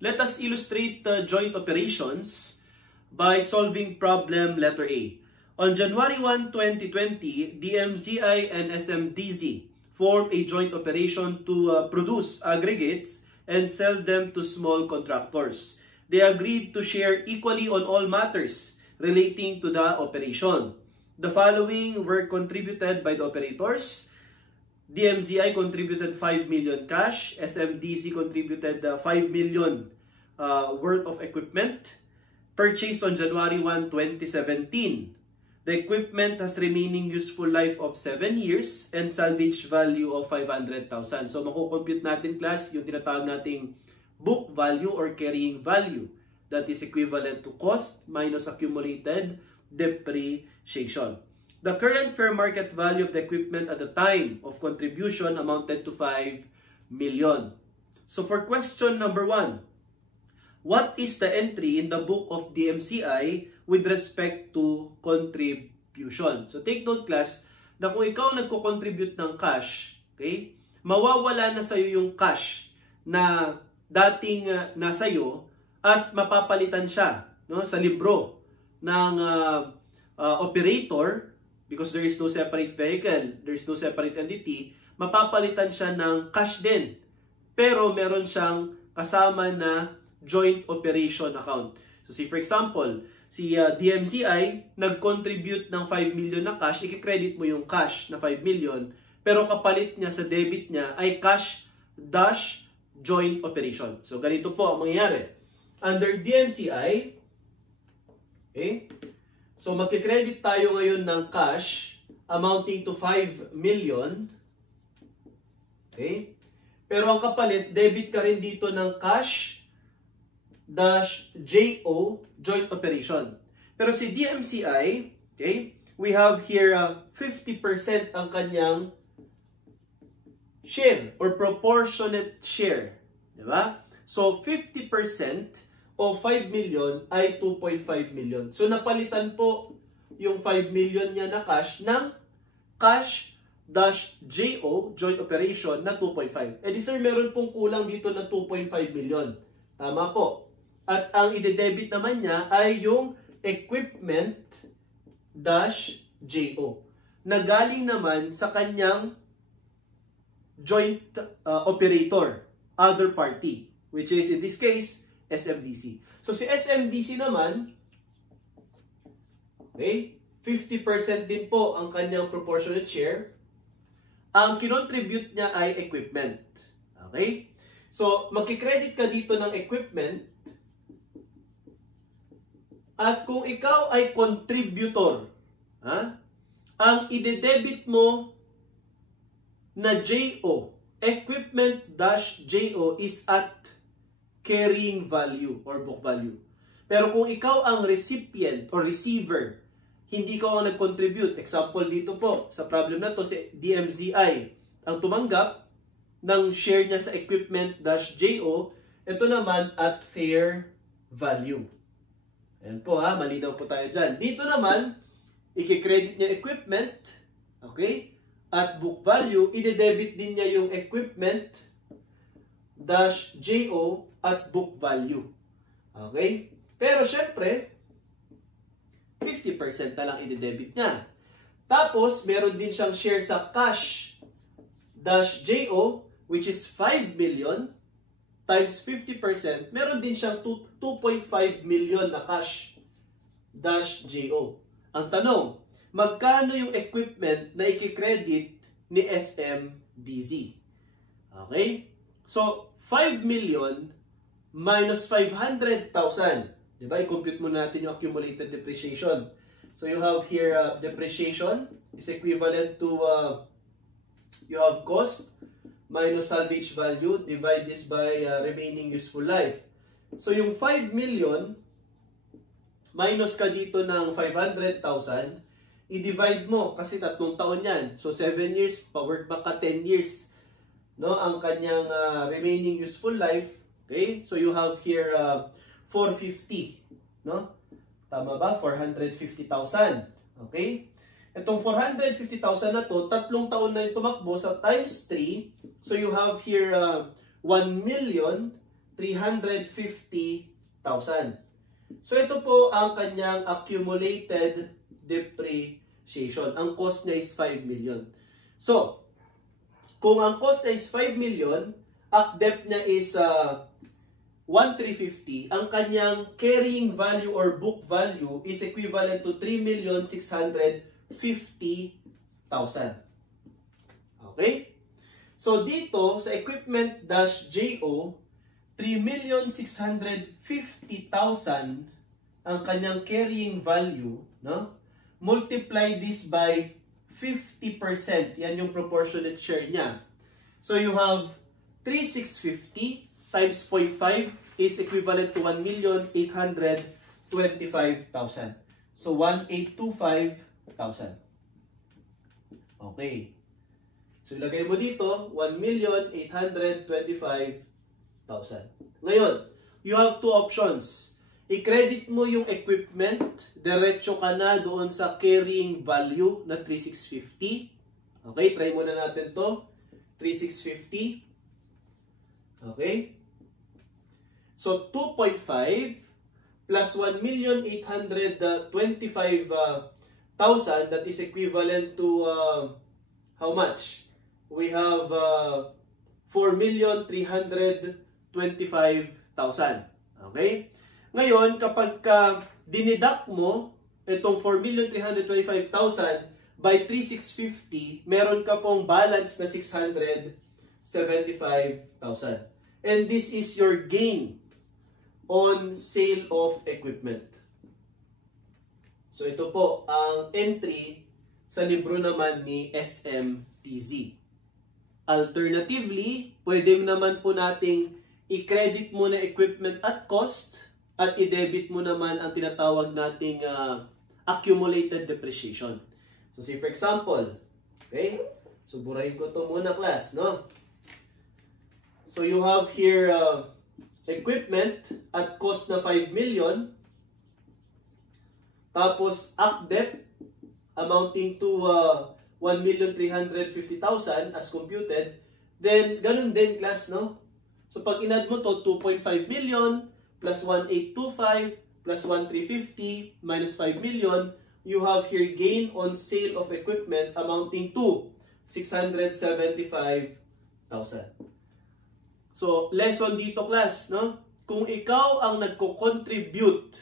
Let us illustrate joint operations by solving problem letter A. On January 1, 2020, DMZI and SMDZ formed a joint operation to produce aggregates and sell them to small contractors. They agreed to share equally on all matters relating to the operation. The following were contributed by the operators. DMZI contributed 5 million cash. SMDZ contributed 5 million worth of equipment purchased on January 1, 2017. The equipment has remaining useful life of 7 years and salvage value of 500,000. So makukompute natin, class, yung tinatawag nating book value or carrying value that is equivalent to cost minus accumulated depreciation. The current fair market value of the equipment at the time of contribution amounted to 5 million. So for question number 1, what is the entry in the book of DMCI with respect to contribution? So take note, class, na kung ikaw nagko-contribute ng cash, okay, mawawala na sa'yo yung cash na dating nasa iyo at mapapalitan siya, no, sa libro ng operator. Because there is no separate vehicle, there is no separate entity, mapapalitan siya ng cash din. Pero meron siyang kasama na joint operation account. So see for example, si DMZI nag-contribute ng 5 million na cash, i-credit mo yung cash na 5 million, pero kapalit niya sa debit niya ay cash dash joint operation. So ganito po ang mangyayari. Under DMCI, okay, so magkikredit tayo ngayon ng cash amounting to 5 million. Okay? Pero ang kapalit, debit ka rin dito ng cash dash JO, joint operation. Pero si DMCI, okay, we have here 50% ang kanyang share or proportionate share. Diba? So 50% o 5 million ay 2.5 million. So napalitan po yung 5 million niya na cash ng cash dash JO, joint operation, na 2.5. Eh di sir, meron pong kulang dito na 2.5 million. Tama po. At ang ide-debit naman niya ay yung equipment dash JO na galing naman sa kanyang joint operator, other party, which is in this case SMDC. So si SMDC naman, okay, 50% din po ang kanyang proportionate share. Ang kinontribute niya ay equipment. Okay? So magkikredit ka dito ng equipment. At kung ikaw ay contributor, ang ide-debit mo na JO, equipment-JO is at carrying value or book value. Pero kung ikaw ang recipient or receiver, hindi ka ang nag-contribute. Example dito po, sa problem na to, si DMZI ang tumanggap ng share niya sa equipment-JO, ito naman at fair value. Ayan po ha, malinaw po tayo dyan. Dito naman, i-credit niya equipment, okay? At book value, ide-debit din niya yung equipment-JO at book value. Okay? Pero syempre, 50% na lang ide-debit niya. Tapos, meron din siyang share sa cash-JO, which is 5 million times 50%. Meron din siyang 2.5 million na cash-JO. Ang tanong, magkano yung equipment na i-credit ni SMDZ? Okay? So, 5 million minus 500,000. Diba? I-compute muna natin yung accumulated depreciation. So, you have here depreciation is equivalent to you have cost minus salvage value. Divide this by remaining useful life. So, yung 5 million minus ka dito ng 500,000, i-divide mo kasi 3 taon yan. So 7 years, pa-work back ka 10 years, no, ang kanyang remaining useful life. Okay? So you have here 450, no? Tama ba? 450,000. Okay? Itong 450,000 na to, 3 taon na yung tumakbo sa times 3. So you have here 1 million 350,000. So ito po ang kanyang accumulated depreciation. Ang cost niya is 5 million. So, kung ang cost niya is 5 million, at debt niya is 1,350, ang kanyang carrying value or book value is equivalent to 3,650,000. Okay? So dito sa equipment-JO, 3,650,000 ang kanyang carrying value, no? Multiply this by 50%. Yan yung proportionate share niya. So you have 3,650 times 0.5 is equivalent to 1,825,000. So 1,825,000. Okay. So ilagay mo dito 1,825,000. Ngayon, you have two options. I-credit mo yung equipment, diretso ka na doon sa carrying value na 3,650. Okay, try muna natin to. 3,650. Okay. So 2.5 plus 1,825,000, that is equivalent to how much? We have 4,325,000. Okay? Ngayon, kapag diniduct mo itong 4,325,000 by 3,650, meron ka pong balance na 675,000. And this is your gain on sale of equipment. So ito po ang entry sa libro naman ni SMTZ. Alternatively, pwede naman po nating i-credit mo na equipment at cost at i-debit mo naman ang tinatawag nating accumulated depreciation. So say for example, okay? So burahin ko to muna class, no? So you have here equipment at cost na 5 million. Tapos debt amounting to 1,350,000 as computed. Then ganun din class, no? So pag in-add mo to 2.5 million plus 1,825 plus 1,350 minus 5 million, you have here gain on sale of equipment amounting to 675,000. So, lesson dito class, no? Kung ikaw ang nagko-contribute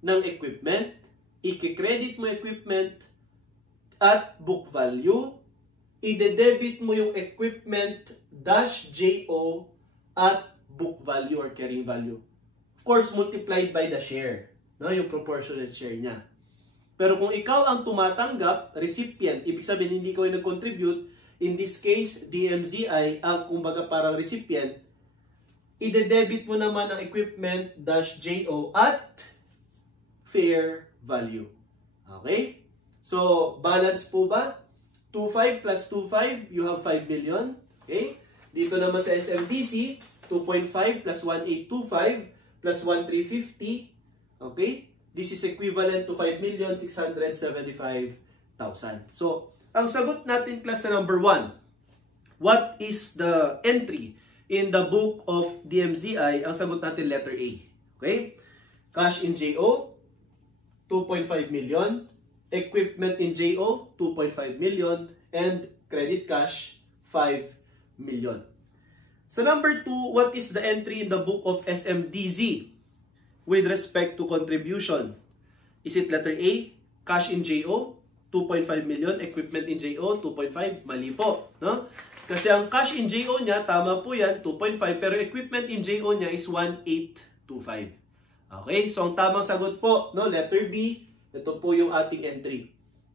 ng equipment, i-credit mo equipment at book value, i-debit mo yung equipment -JO at book value or carrying value. Of course, multiplied by the share, no? Yung proportionate share niya. Pero kung ikaw ang tumatanggap, recipient, ibig sabihin hindi ikaw yung nag-contribute, in this case, DMZI ang kumbaga parang recipient, i-debit mo naman ang equipment -JO at fair value. Okay? So, balance po ba? 2.5 plus 2.5, you have 5 million. Okay? Dito naman sa SMDC, 2.5 plus 1,825 plus 1,350. Okay? This is equivalent to 5,675,000. So, ang sagot natin class sa number 1. What is the entry in the book of DMZI? Ang sagot natin letter A. Okay? Cash in JO, 2.5 million. Equipment in JO, 2.5 million. And credit cash, 5 million. Sa number 2, what is the entry in the book of SMDZ with respect to contribution? Is it letter A, cash in JO, 2.5 million, equipment in JO, 2.5? Mali po, no? Kasi ang cash in JO niya, tama po yan, 2.5, pero equipment in JO niya is 1,825. Okay? So ang tamang sagot po, no, letter B, ito po yung ating entry.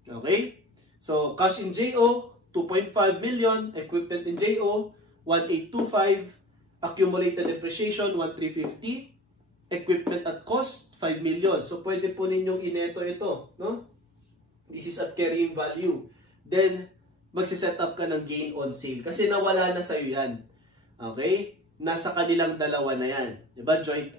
Okay? So cash in JO, 2.5 million, equipment in JO, 1,825, accumulated depreciation 1,350, equipment at cost 5 million. So pwede po ninyong ineto ito, no? This is at carrying value. Then magse-set up ka ng gain on sale kasi nawala na sa iyo 'yan. Okay? Nasa kanilang dalawa na 'yan. 'Di ba? Joint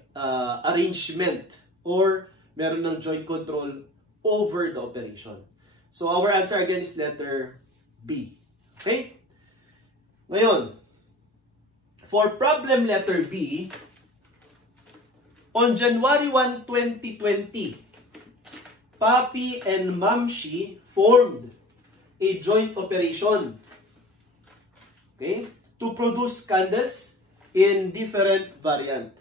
arrangement or meron ng joint control over the operation. So our answer again is letter B. Okay? Ngayon, for problem letter B, On January 1, 2020, Papi and Mamshi formed a joint operation, okay, to produce candles in different variant.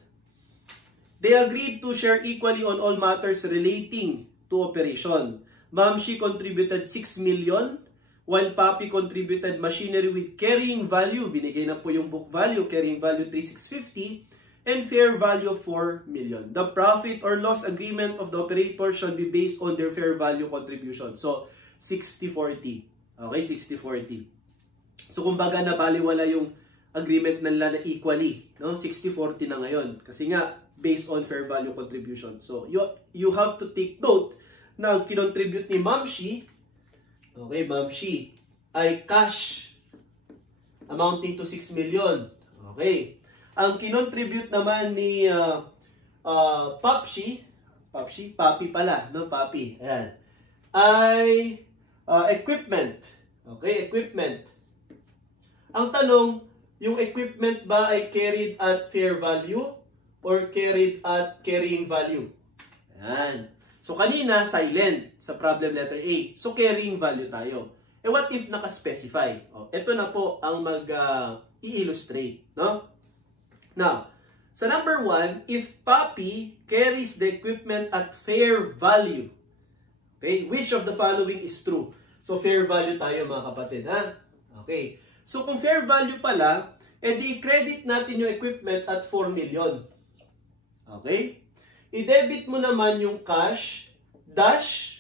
They agreed to share equally on all matters relating to operation. Mamshi contributed 6 million, while Papi contributed machinery with carrying value, binigay na po yung book value, carrying value 3,650, and fair value of 4 million. The profit or loss agreement of the operator shall be based on their fair value contribution. So, 60-40. Okay, 60-40. So, kumbaga nabaliwala yung agreement nila na equally. No? 60-40 na ngayon. Kasi nga, based on fair value contribution. So, you have to take note na ang kinontribute ni Mamshi, okay, Mamshi, ay cash amounting to 6 million. Okay. Ang kinontribute naman ni Papi pala, no? Papi, ayan, ay equipment. Okay, equipment. Ang tanong, yung equipment ba ay carried at fair value or carried at carrying value? Ayan. So, kanina, silent sa problem letter A. So, carrying value tayo. Eh, what if naka-specify? Oh, ito na po ang mag-i-illustrate, no? Now, sa number 1, if Papi carries the equipment at fair value, okay, which of the following is true? So, fair value tayo mga kapatid, ha? Okay. So, kung fair value pala, edi credit natin yung equipment at 4 million. Okay? I-debit mo naman yung cash, dash,